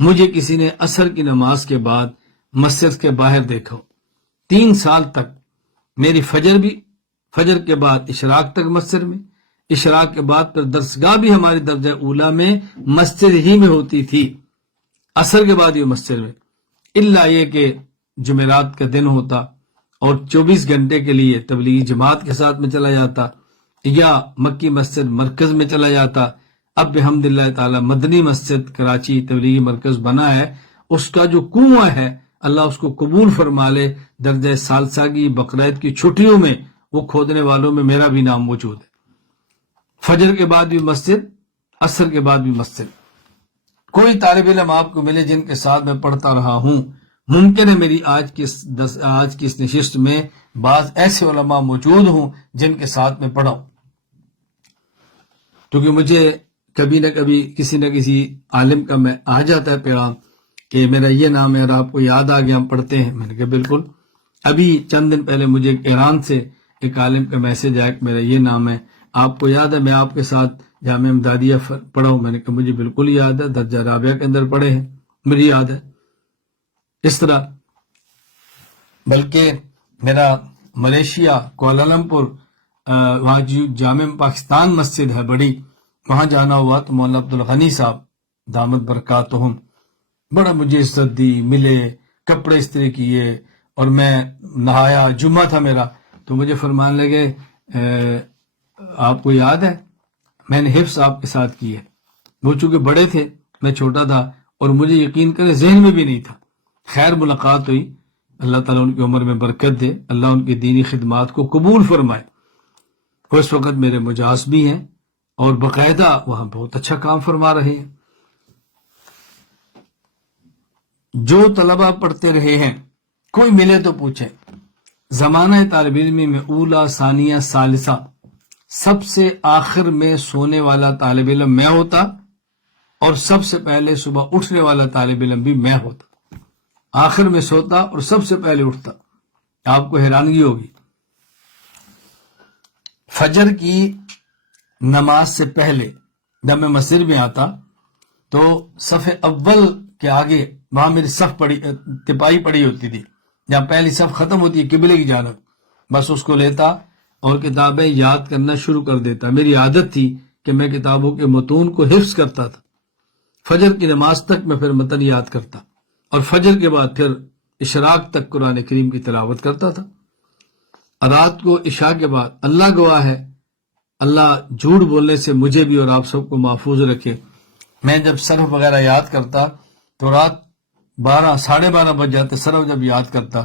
مجھے کسی نے عصر کی نماز کے بعد مسجد کے باہر دیکھا ہو۔ 3 سال تک میری فجر کے بعد اشراق تک مسجد میں، اشراق کے بعد پھر درسگاہ بھی ہماری درجہ اولا میں مسجد ہی میں ہوتی تھی، عصر کے بعد یہ مسجد میں، الا یہ کہ جمعرات کا دن ہوتا اور 24 گھنٹے کے لیے تبلیغی جماعت کے ساتھ میں چلا جاتا یا مکی مسجد مرکز میں چلا جاتا۔ اب بحمد اللہ تعالی مدنی مسجد کراچی تبلیغی مرکز بنا ہے، اس کا جو کنواں ہے اللہ اس کو قبول فرما لے، درجہ ثالثہ کی بقرعید کی چھٹیوں میں وہ کھودنے والوں میں میرا بھی نام موجود ہے۔ فجر کے بعد بھی مسجد، عصر کے بعد بھی مسجد۔ کوئی طالب علم آپ کو ملے جن کے ساتھ میں پڑھتا رہا ہوں، ممکن ہے میری آج کی اس نشست میں بعض ایسے علماء موجود ہوں جن کے ساتھ میں پڑھا ہوں، کیونکہ مجھے کبھی نہ کبھی کسی نہ کسی عالم کا میں آ جاتا ہے پیغام کہ میرا یہ نام ہے اور آپ کو یاد آ گیا ہم پڑھتے ہیں۔ میں نے کہا بالکل، ابھی چند دن پہلے مجھے ایران سے ایک عالم کا میسج آیا کہ میرا یہ نام ہے، آپ کو یاد ہے میں آپ کے ساتھ جامعہ امدادیہ پڑھا ہوں؟ میں نے کہا مجھے بالکل یاد ہے، درجہ رابعہ کے اندر پڑھے ہیں، مجھے یاد ہے۔ اس طرح بلکہ میرا ملیشیا کوالالمپور وہاں جامع پاکستان مسجد ہے بڑی، وہاں جانا ہوا تو مولانا عبدالغنی صاحب دامت برکاتہم بڑا مجھے عزت دی، ملے، کپڑے استری کیے، اور میں نہایا، جمعہ تھا میرا، تو مجھے فرمانے لگے آپ کو یاد ہے میں نے حفظ آپ کے ساتھ کی ہے۔ وہ چونکہ بڑے تھے میں چھوٹا تھا اور مجھے یقین کرے ذہن میں بھی نہیں تھا۔ خیر ملاقات ہوئی، اللہ تعالیٰ ان کی عمر میں برکت دے، اللہ ان کی دینی خدمات کو قبول فرمائے۔ وہ اس وقت میرے مجاز بھی ہیں اور باقاعدہ وہاں بہت اچھا کام فرما رہے ہیں۔ جو طلبہ پڑھتے رہے ہیں کوئی ملے تو پوچھے، زمانہ طالب علمی میں اولا، ثانیہ، ثالثہ، سب سے آخر میں سونے والا طالب علم میں ہوتا اور سب سے پہلے صبح اٹھنے والا طالب علم بھی میں ہوتا۔ آخر میں سوتا اور سب سے پہلے اٹھتا۔ آپ کو حیرانگی ہوگی، فجر کی نماز سے پہلے جب میں مسجد میں آتا تو صف اول کے آگے وہاں میری تپائی پڑی ہوتی تھی، جہاں پہلی صف ختم ہوتی ہے قبلے کی جانب، بس اس کو لیتا اور کتابیں یاد کرنا شروع کر دیتا۔ میری عادت تھی کہ میں کتابوں کے متون کو حفظ کرتا تھا، فجر کی نماز تک میں پھر متن یاد کرتا اور فجر کے بعد پھر اشراق تک قرآن کریم کی تلاوت کرتا تھا۔ رات کو عشاء کے بعد اللہ گواہ ہے، اللہ جھوٹ بولنے سے مجھے بھی اور آپ سب کو محفوظ رکھے، میں جب صرف وغیرہ یاد کرتا تو رات 12 ساڑھے 12 بج جاتے صرف جب یاد کرتا۔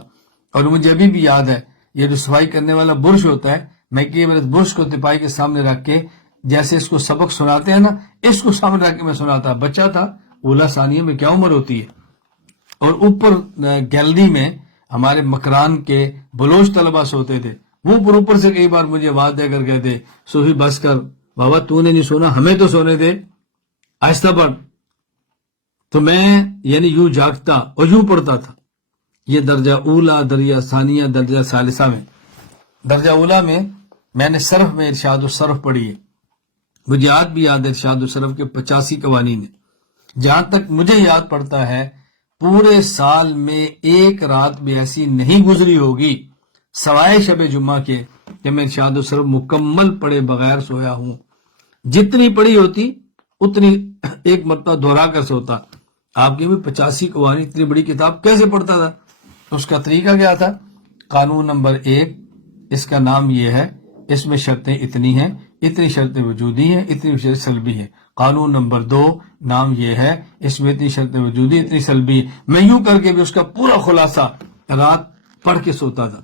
اور مجھے ابھی بھی یاد ہے یہ جو صفائی کرنے والا برش ہوتا ہے، میں کئی بار برش کو تپائی کے سامنے رکھ کے جیسے اس کو سبق سناتے ہیں نا، اس کو سامنے رکھ کے میں سناتا۔ بچہ تھا، اولا ثانیہ میں کیا عمر ہوتی ہے، اور اوپر گیلری میں ہمارے مکران کے بلوچ طلبہ سوتے تھے، وہ اوپر سے کئی بار مجھے آواز دے کر کہتے صوفی بس کر بابا، تو نے نہیں سونا، ہمیں تو سونے دے، آہستہ پڑھ۔ تو میں یعنی یوں جاگتا اور یوں پڑھتا تھا۔ یہ درجہ اولا، درجہ ثانیہ، درجہ ثالثہ میں، درجہ اولا میں نے صرف میں ارشاد الصرف پڑھی ہے، مجھے یاد بھی یاد ہے ارشاد الصرف کے 85 قوانین ہیں۔ جہاں تک مجھے یاد پڑتا ہے پورے سال میں ایک رات بھی ایسی نہیں گزری ہوگی سوائے شب جمعہ کے کہ میں ارشاد الصرف مکمل پڑھے بغیر سویا ہوں۔ جتنی پڑھی ہوتی اتنی ایک مرتبہ دہرا کر سوتا۔ آپ کی بھی 85 قوانین اتنی بڑی کتاب کیسے پڑھتا تھا؟ اس کا طریقہ کیا تھا؟ قانون نمبر 1 اس کا نام یہ ہے، اس میں شرطیں اتنی ہیں، اتنی شرطیں وجودی ہیں، اتنی شرط سلبی ہیں۔ قانون نمبر 2 نام یہ ہے، اس میں اتنی شرطیں وجودی، اتنی سلبی۔ میں یوں کر کے بھی اس کا پورا خلاصہ رات پڑھ کے سوتا تھا،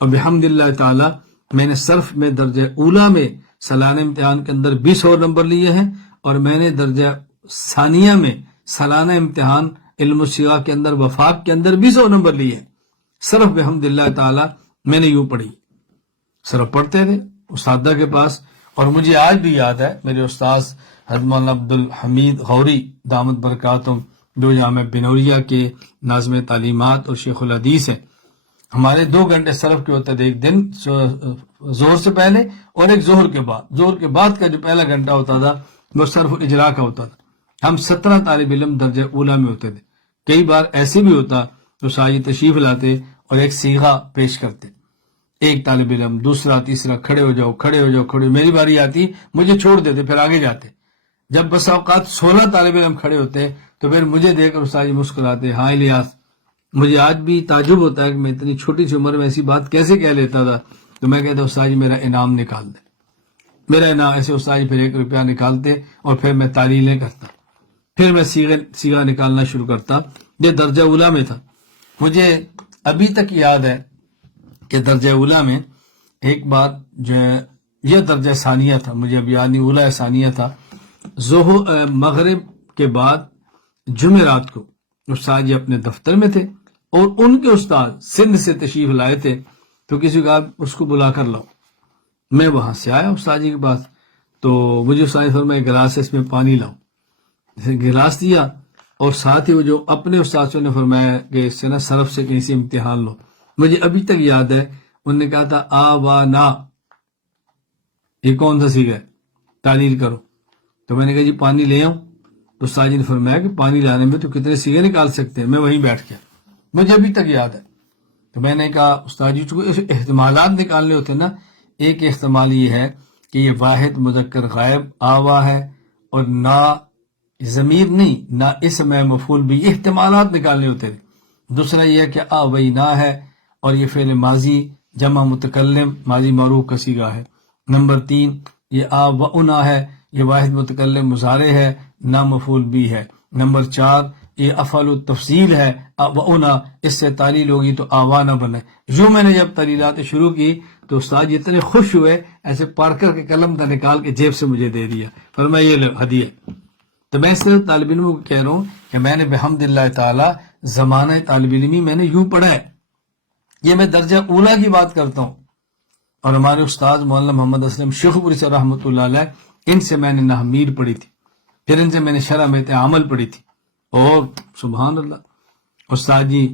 اور بحمد اللہ تعالی میں نے صرف میں درجہ اولا میں سالانہ امتحان کے اندر 20 اور نمبر لیے ہیں، اور میں نے درجہ ثانیہ میں سالانہ امتحان علم الصیغہ کے اندر وفاق کے اندر 20 اور نمبر لیے ہیں، صرف بحمد اللہ تعالی میں نے یوں پڑھی، صرف پڑھتے تھے استادہ کے پاس۔ اور مجھے آج بھی یاد ہے میرے استاذ حضرت مولانا عبد الحمید غوری دامت برکاتہم، جو جامعہ بنوریہ کے ناظم تعلیمات اور شیخ الحدیث ہیں، ہمارے 2 گھنٹے صرف کے ہوتے تھے، ایک دن ظہر سے پہلے اور ایک ظہر کے بعد۔ ظہر کے بعد کا جو پہلا گھنٹہ ہوتا تھا وہ صرف اجرا کا ہوتا تھا۔ ہم 17 طالب علم درجہ اولا میں ہوتے تھے۔ کئی بار ایسے بھی ہوتا تو ساجد تشریف لاتے اور ایک صیغہ پیش کرتے، ایک طالب علم، دوسرا، تیسرا، کھڑے ہو جاؤ، کھڑے ہو جاؤ، کھڑے ہو۔ میری باری آتی، مجھے چھوڑ دیتے، پھر آگے جاتے۔ جب بس اوقات 16 طالب علم کھڑے ہوتے تو پھر مجھے دیکھ کر استاد جی مسکراتے، ہاں الیاس۔ مجھے آج بھی تعجب ہوتا ہے کہ میں اتنی چھوٹی سی عمر میں ایسی بات کیسے کہہ لیتا تھا۔ تو میں کہتا استاد جی میرا انعام نکال دے، میرا انعام۔ ایسے استاد جی پھر 1 روپیہ نکالتے اور پھر میں تعلیلیں کرتا، پھر میں سیغہ نکالنا شروع کرتا۔ یہ درجہ اولا میں تھا۔ مجھے ابھی تک یاد ہے کہ درجہ اولا میں ایک بار جو ہے، یہ درجہ ثانیہ تھا، مجھے ابھی یاد نہیں، اولا ثانیہ تھا۔ مغرب کے بعد جمعرات کو استاد جی اپنے دفتر میں تھے، اور ان کے استاد سندھ سے تشریف لائے تھے، تو کسی کو اس کو بلا کر لاؤ۔ میں وہاں سے آیا استاد جی کے پاس، تو مجھے استاد نے فرمایا گلاس اس میں پانی لاؤ۔ گلاس دیا، اور ساتھ ہی وہ جو اپنے استاد سے نے فرمایا کہ اس سے نا صرف سے کہیں سے امتحان لو۔ مجھے ابھی تک یاد ہے انہوں نے کہا تھا آ وا نا، یہ کون سا صیغہ ہے، تعلیل کرو۔ تو میں نے کہا جی پانی لے آؤں۔ تو استاد جی نے فرمایا کہ پانی لانے میں تو کتنے صیغے نکال سکتے ہیں۔ میں وہیں بیٹھ گیا، مجھے ابھی تک یاد ہے۔ تو میں نے کہا استاد جی کو احتمالات نکالنے ہوتے نا، ایک احتمال یہ ہے کہ یہ واحد مذکر غائب آوا ہے، اور نہ ضمیر نہیں، نہ اسم ہے مفعول بھی، یہ احتمالات نکالنے ہوتے تھے۔ دوسرا یہ ہے کہ آوینا ہے، اور یہ فعل ماضی جمع متکلم ماضی معروف کا صیغہ ہے۔ نمبر 3 یہ آونا ہے، یہ واحد متکلم مضارع ہے، نہ مفعول بھی ہے۔ نمبر 4 یہ افعل التفصیل ہے، آونا، اس سے تعلیل ہوگی تو آوانا بنے۔ یوں میں نے جب تعلیلات شروع کی تو استاد اتنے خوش ہوئے، ایسے پارکر کے قلم کا نکال کے جیب سے مجھے دے دیا، فرمایا یہ ہدیہ۔ تو میں صرف طالب علموں کو کہہ رہا ہوں کہ میں نے بحمد اللہ تعالی زمانہ طالب علمی میں نے یوں پڑھا ہے۔ یہ میں درجہ اولا کی بات کرتا ہوں، اور ہمارے استاد مولانا محمد اسلم شیخ پوری سے رحمۃ اللہ علیہ، ان سے میں نے نحمیر پڑھی تھی، پھر ان سے میں نے شرح میں عمل پڑھی تھی، اور سبحان اللہ استاد جی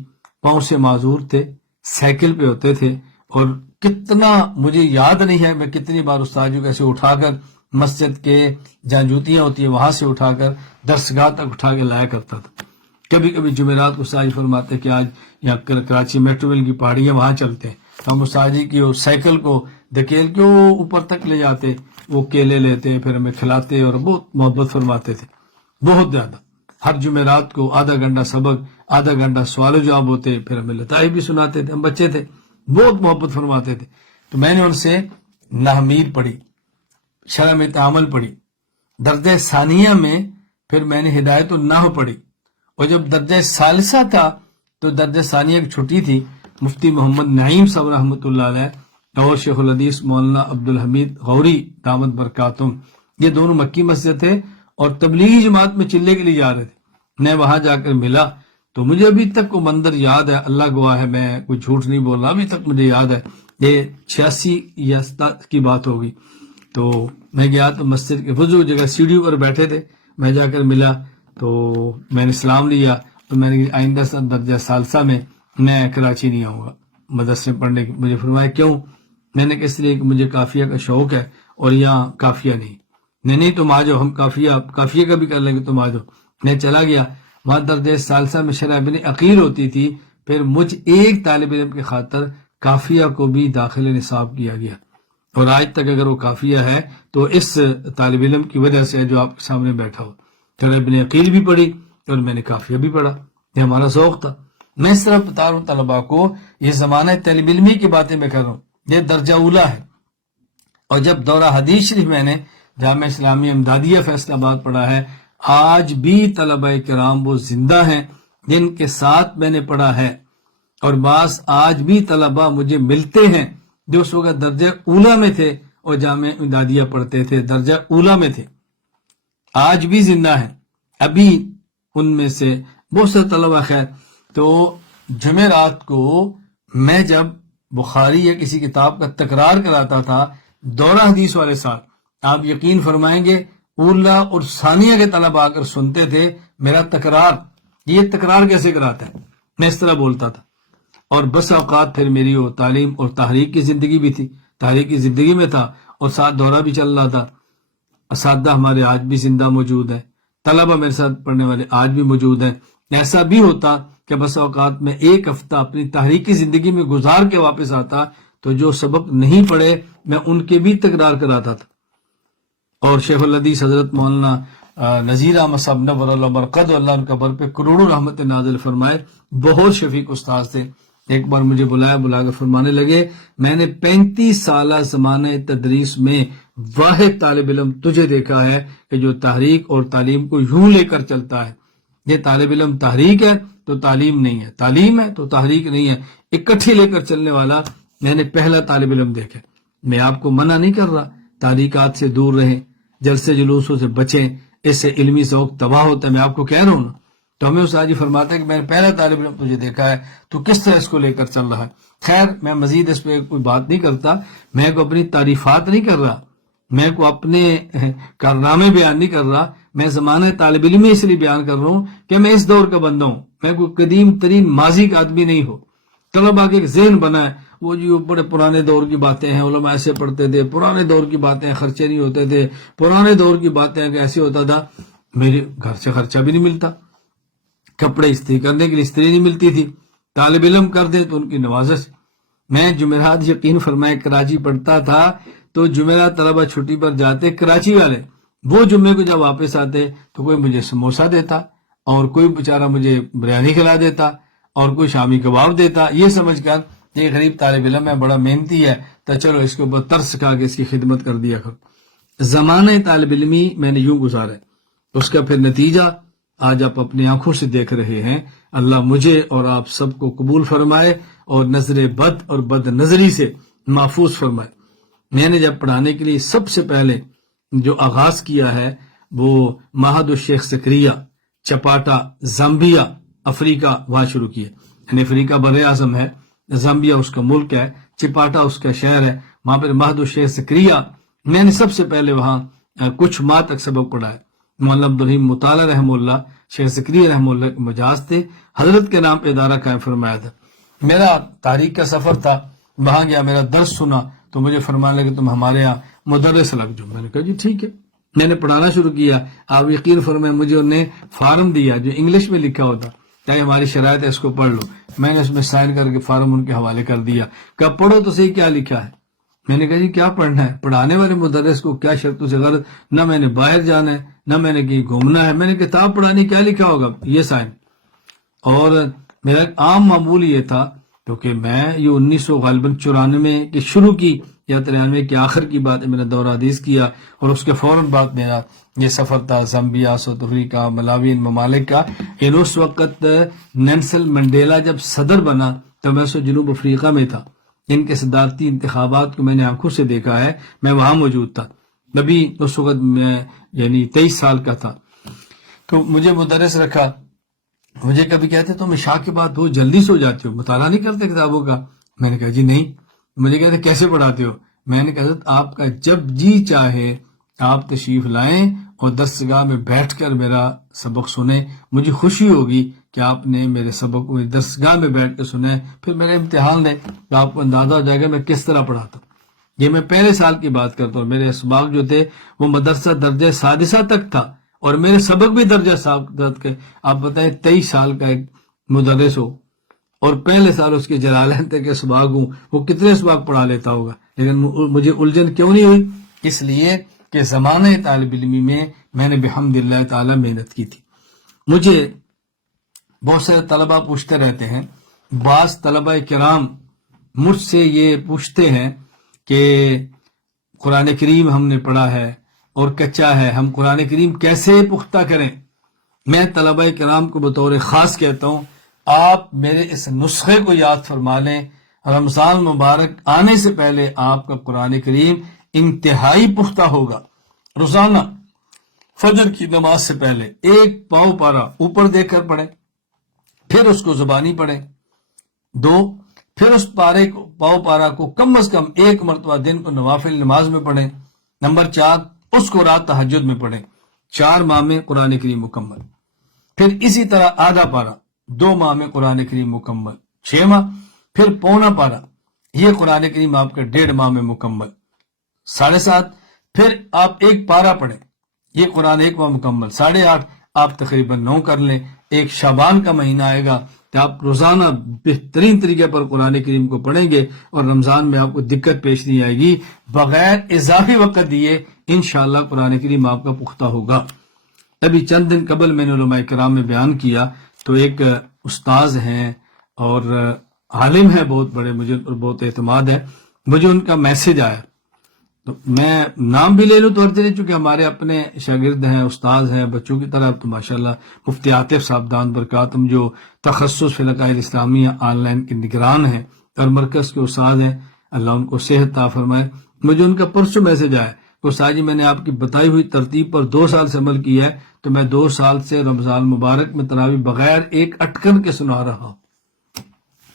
پاؤں سے معذور تھے، سائیکل پہ ہوتے تھے، اور کتنا مجھے یاد نہیں ہے میں کتنی بار استاد جی کو ایسے اٹھا کر مسجد کے جہاں جوتیاں ہوتی ہیں وہاں سے اٹھا کر درسگاہ تک اٹھا کے لایا کرتا تھا۔ کبھی کبھی جمعرات کو استاد جی فرماتے کہ آج یہاں کراچی میٹرو ویل کی پہاڑیاں وہاں چلتے ہیں، تو ہم استاد جی کی سائیکل کو دھکیل کے وہ اوپر تک لے جاتے، وہ کیلے لیتے، پھر ہمیں کھلاتے، اور بہت محبت فرماتے تھے، بہت زیادہ۔ ہر جمعرات کو آدھا گھنٹہ سبق، آدھا گھنٹہ سوال و جواب ہوتے، پھر ہمیں لطائف بھی سناتے تھے، ہم بچے تھے، بہت محبت فرماتے تھے۔ تو میں نے ان سے نحمیر پڑھی، شرح میں تعامل پڑھی، درجہ ثانیہ میں پھر میں نے ہدایت النحو پڑھی، اور جب درجہ ثالثہ تھا تو درجہ ثانیہ کی چھٹی تھی، مفتی محمد نعیم صاحب رحمۃ اللہ علیہ اور شیخ الحدیث مولانا عبد الحمید غوری دامت برکاتہم، یہ دونوں مکی مسجد تھے اور تبلیغی جماعت میں چلے کے لیے جا رہے تھے۔ میں وہاں جا کر ملا تو مجھے ابھی تک وہ منظر یاد ہے، اللہ گواہ ہے میں کوئی جھوٹ نہیں بول رہا، ابھی تک مجھے یاد ہے، یہ 86 یا 87 کی بات ہوگی۔ تو میں گیا تو مسجد کے وضو جگہ سیڑھیوں پر بیٹھے تھے، میں جا کر ملا تو میں نے سلام لیا، تو میں نے آئندہ سے درجہ ثالثہ میں کراچی نہیں آؤں گا مدرسے پڑھنے کی۔ مجھے فرمایا کیوں؟ میں نے کہا اس لیے کہ مجھے قافیہ کا شوق ہے اور یہاں قافیہ نہیں تم آ جاؤ، ہم قافیہ کا بھی کر لیں گے، تم آ جاؤ۔ میں چلا گیا، وہاں درجہ ثالثہ میں شرح ابن عقیل ہوتی تھی، پھر مجھ ایک طالب علم کی خاطر قافیہ کو بھی داخل نصاب کیا گیا، اور آج تک اگر وہ قافیہ ہے تو اس طالب علم کی وجہ سے جو آپ کے سامنے بیٹھا ہو۔ پھر ابن عقیل بھی پڑھی اور میں نے قافیہ بھی پڑھا، یہ ہمارا ذوق تھا۔ میں اس طرح بتا رہا ہوں طلباء کو، یہ زمانہ طالب علمی کی باتیں میں کر رہا ہوں، یہ درجہ اولا ہے، اور جب دورہ حدیث شریف میں نے جامعہ اسلامیہ امدادیہ فیصلہ آباد پڑھا ہے، آج بھی طلبہ کرام وہ زندہ ہیں جن کے ساتھ میں نے پڑھا ہے، اور بعض آج بھی طلبہ مجھے ملتے ہیں جو اس وقت درجہ اولا میں تھے اور جامعہ امدادیہ پڑھتے تھے، درجہ اولا میں تھے، آج بھی زندہ ہیں۔ ابھی ان میں سے بہت سے طلبہ، خیر تو جمعرات کو میں جب بخاری یا کسی کتاب کا تکرار کراتا تھا دورہ حدیث والے ساتھ، آپ یقین فرمائیں گے اولا اور ثانیہ کے طلبہ آ کر سنتے تھے میرا تکرار، یہ تکرار کیسے کراتا ہے، میں اس طرح بولتا تھا۔ اور بس اوقات پھر میری وہ تعلیم اور تحریک کی زندگی بھی تھی، تحریک کی زندگی میں تھا اور ساتھ دورہ بھی چل رہا تھا۔ اساتذہ ہمارے آج بھی زندہ موجود ہیں، طلبہ میرے ساتھ پڑھنے والے آج بھی موجود ہیں۔ ایسا بھی ہوتا کہ بس اوقات میں ایک ہفتہ اپنی تحریکی زندگی میں گزار کے واپس آتا تو جو سبق نہیں پڑھے میں ان کے بھی تکرار کراتا تھا۔ اور شیخ الحدیث حضرت مولانا نذیر احمد صاحب نور اللہ برکت اللہ ان قبر پہ کروڑوں رحمت نازل فرمائے، بہت شفیق استاذ تھے۔ ایک بار مجھے بلا کر فرمانے لگے میں نے 35 سالہ زمانہ تدریس میں واحد طالب علم تجھے دیکھا ہے کہ جو تحریک اور تعلیم کو یوں لے کر چلتا ہے۔ یہ طالب علم تحریک ہے تو تعلیم نہیں ہے، تعلیم ہے تو تحریک نہیں ہے، اکٹھی لے کر چلنے والا میں نے پہلا طالب علم دیکھا۔ میں آپ کو منع نہیں کر رہا تحریکات سے دور رہیں، جلسے جلوسوں سے بچیں، اس سے علمی ذوق تباہ ہوتا ہے، میں آپ کو کہہ رہا ہوں نا۔ تو ہمیں اس آجی فرماتا ہے کہ میں نے پہلا طالب علم تجھے دیکھا ہے، تو کس طرح اس کو لے کر چل رہا ہے۔ خیر میں مزید اس پہ کوئی بات نہیں کرتا، میں کو اپنی تعریفات نہیں کر رہا، میں کو اپنے کارنامے بیان نہیں کر رہا، میں زمانہ طالب علم اس لیے بیان کر رہا ہوں کہ میں اس دور کا بندہ ہوں، میں کوئی قدیم ترین ماضی کا آدمی نہیں ہوں۔ طلبہ کے ایک ذہن بنا ہے وہ جی وہ بڑے پرانے دور کی باتیں ہیں، علماء ایسے پڑھتے تھے، پرانے دور کی باتیں، خرچے نہیں ہوتے تھے، پرانے دور کی باتیں کہ ایسے ہوتا تھا۔ میرے گھر سے خرچہ بھی نہیں ملتا، کپڑے استری کرنے کے لیے استری نہیں ملتی تھی، طالب علم کر دیں تو ان کی نوازش۔ میں جمعرات یقین فرمائے کراچی پڑھتا تھا تو جمعرات طلبہ چھٹی پر جاتے کراچی والے، وہ جمعے کو جب واپس آتے تو کوئی مجھے سموسہ دیتا اور کوئی بیچارہ مجھے بریانی کھلا دیتا اور کوئی شامی کباب دیتا، یہ سمجھ کر یہ غریب طالب علم ہے، بڑا محنتی ہے تو چلو اس کے اوپر ترس کھا کے اس کی خدمت کر دیا کرو۔ زمانہ طالب علمی میں نے یوں گزارا ہے، اس کا پھر نتیجہ آج آپ اپنی آنکھوں سے دیکھ رہے ہیں۔ اللہ مجھے اور آپ سب کو قبول فرمائے اور نظر بد اور بد نظری سے محفوظ فرمائے۔ میں نے جب پڑھانے کے لیے سب سے پہلے جو آغاز کیا ہے وہ معہد الشیخ زکریا چپاٹا زامبیا افریقہ وہاں شروع کیا، یعنی افریقہ بر اعظم ہے، زامبیا اس کا ملک ہے، چپاٹا اس کا شہر ہے، وہاں پر معہد الشیخ زکریا میں نے سب سے پہلے وہاں کچھ ماہ تک سبق پڑھا ہے۔ مولانا عبدالرحیم مطالعہ رحمہ اللہ، شیخ زکریا رحمہ اللہ کے مجاز تھے، حضرت کے نام پہ ادارہ قائم فرمایا تھا۔ میرا تاریخ کا سفر تھا، وہاں گیا، میرا درس سنا تو مجھے فرمانے لگے تم ہمارے یہاں مدرس لگ جو۔ میں نے کہا جی ٹھیک ہے، میں نے پڑھانا شروع کیا۔ آپ یقین فرمائیں مجھے انہوں نے فارم دیا جو انگلش میں لکھا ہوتا کہ ہماری شرائط ہے اس کو پڑھ لو، میں نے اس میں سائن کر کے فارم ان کے حوالے کر دیا، کہا پڑھو تو صحیح کیا لکھا ہے۔ میں نے کہا جی کیا پڑھنا ہے، پڑھانے والے مدرس کو کیا شرطوں سے غرض، نہ میں نے باہر جانا ہے نہ میں نے کہیں گھومنا ہے، میں نے کتاب پڑھانی کیا لکھا ہوگا یہ سائن۔ اور میرا ایک عام معمول یہ تھا کیونکہ میں یہ 1994 کی شروع کی یا 93 کے آخر کی بات ہے، میں نے دورہ حدیث کیا اور اس کے فوراً بعد میرا یہ سفر تھا زامبیا، ساؤتھ افریقہ، ملاوی، ان ممالک کا۔ اس وقت نیلسن منڈیلا جب صدر بنا تو میں جنوب افریقہ میں تھا، ان کے صدارتی انتخابات کو میں نے آنکھوں سے دیکھا ہے، میں وہاں موجود تھا۔ ابھی اس وقت میں یعنی 23 سال کا تھا، تو مجھے مدرس رکھا۔ مجھے کبھی کہتے تم عشاء کے بعد وہ جلدی سو جاتے ہو، مطالعہ نہیں کرتے کتابوں کا؟ میں نے کہا جی نہیں۔ مجھے کہتے کیسے پڑھاتے ہو؟ میں نے کہا آپ کا جب جی چاہے آپ تشریف لائیں اور درسگاہ میں بیٹھ کر میرا سبق سنیں، مجھے خوشی ہوگی کہ آپ نے میرے سبق کو درسگاہ میں بیٹھ کر سنیں، پھر میرا امتحان لیں تو آپ کو اندازہ ہو جائے گا میں کس طرح پڑھاتا ہوں۔ یہ میں پہلے سال کی بات کرتا ہوں، میرے اسباق جو تھے وہ مدرسہ درجہ سادسہ تک تھا اور میرے سبق بھی درجہ سابقہ کے۔ آپ بتائیں 23 سال کا ایک مدرس ہو اور پہلے سال اس کے جلالین تک اسباق ہوں، وہ کتنے اسباق پڑھا لیتا ہوگا، لیکن مجھے الجھن کیوں نہیں ہوئی؟ اس لیے کہ زمانہ طالب علمی میں نے بحمد اللہ تعالی محنت کی تھی۔ مجھے بہت سارے طلبہ پوچھتے رہتے ہیں، بعض طلبہ کرام مجھ سے یہ پوچھتے ہیں کہ قرآن کریم ہم نے پڑھا ہے اور کچا ہے، ہم قرآن کریم کیسے پختہ کریں؟ میں طلبہ کرام کو بطور خاص کہتا ہوں، آپ میرے اس نسخے کو یاد فرما لیں۔ رمضان مبارک آنے سے پہلے آپ کا قرآن کریم انتہائی پختہ ہوگا۔ روزانہ فجر کی نماز سے پہلے ایک پاؤ پارا اوپر دیکھ کر پڑھیں، پھر اس کو زبانی پڑھیں 2، پھر اس پاؤ پارا کو کم از کم 1 مرتبہ دن کو نوافل نماز میں پڑھیں۔ نمبر 4، اس کو رات تہجد میں پڑھیں۔ 4 ماہ میں قرآن کریم مکمل۔ پھر اسی طرح آدھا پارا 2 ماہ میں قرآن کریم مکمل، 6 ماہ، پھر پونا پارا، یہ قرآن کریم آپ کا 1.5 ماہ میں مکمل، 7.5، پھر آپ 1 پارا پڑھیں، یہ قرآن 1 ماہ مکمل، 8.5، آپ تقریباً 9 کر لیں۔ ایک شعبان کا مہینہ آئے گا کہ آپ روزانہ بہترین طریقے پر قرآن کریم کو پڑھیں گے اور رمضان میں آپ کو دقت پیش نہیں آئے گی۔ بغیر اضافی وقت دیے انشاءاللہ قرآن کریم آپ کا پختہ ہوگا۔ ابھی چند دن قبل میں نے علماء کرام میں بیان کیا تو ایک استاذ ہیں اور عالم ہے بہت بڑے، مجھے ان پر بہت اعتماد ہے، مجھے ان کا میسج آیا تو میں نام بھی لے لوں تو ارجے، چونکہ ہمارے اپنے شاگرد ہیں، استاذ ہیں بچوں کی طرح، تو ماشاءاللہ مفتی عاطف صاحب دان برکاتم جو تخصص فی العقائد اسلامیہ آن لائن کے نگران ہیں اور مرکز کے استاد ہیں، اللہ ان کو صحت عطا فرمائے۔ مجھے ان کا پرسوں میسج آیا کہ استاد جی میں نے آپ کی بتائی ہوئی ترتیب پر 2 سال سے عمل کیا ہے، تو میں 2 سال سے رمضان مبارک میں تراویح بغیر ایک اٹکن کے سنا رہا ہوں۔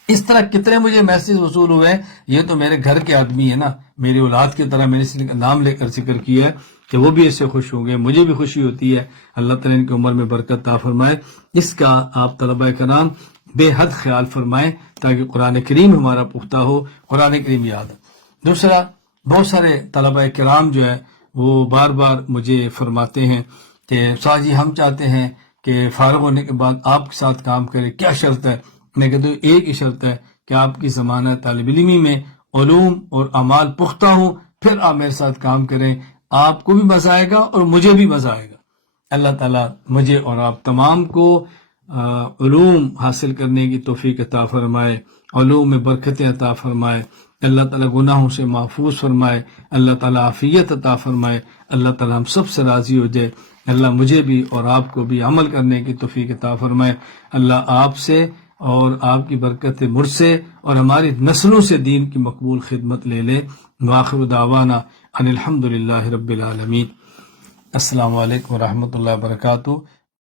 اس طرح کتنے مجھے میسج وصول ہوئے، یہ تو میرے گھر کے آدمی ہیں نا، میری اولاد کی طرح، میں نے اس نام لے کر ذکر کیا ہے کہ وہ بھی اس سے خوش ہوں گے، مجھے بھی خوشی ہوتی ہے۔ اللہ تعالیٰ ان کی عمر میں برکت عطا فرمائے۔ اس کا آپ طلبہ کرام بے حد خیال فرمائیں تاکہ قرآن کریم ہمارا پختہ ہو، قرآن کریم یاد ہے۔ دوسرا، بہت سارے طلبہ کرام جو ہے وہ بار بار مجھے فرماتے ہیں کہ استاد جی ہم چاہتے ہیں کہ فارغ ہونے کے بعد آپ کے ساتھ کام کرے، کیا شرط ہے؟ میں کہتا ہوں ایک ہی شرط ہے کہ آپ کی زمانہ طالب علمی میں علوم اور اعمال پختہ ہوں، پھر آپ میرے ساتھ کام کریں، آپ کو بھی مزہ آئے گا اور مجھے بھی مزہ آئے گا۔ اللہ تعالیٰ مجھے اور آپ تمام کو علوم حاصل کرنے کی توفیق عطا فرمائے، علوم میں برکتیں عطا فرمائے، اللہ تعالیٰ گناہوں سے محفوظ فرمائے، اللہ تعالیٰ عافیت عطا فرمائے، اللہ تعالیٰ ہم سب سے راضی ہو جائے، اللہ مجھے بھی اور آپ کو بھی عمل کرنے کی توفیق عطا فرمائے، اللہ آپ سے اور آپ کی برکت مجھ سے اور ہماری نسلوں سے دین کی مقبول خدمت لے لے۔ وآخر دعوانا ان الحمدللہ رب العالمین۔ السلام علیکم ورحمۃ اللہ وبرکاتہ۔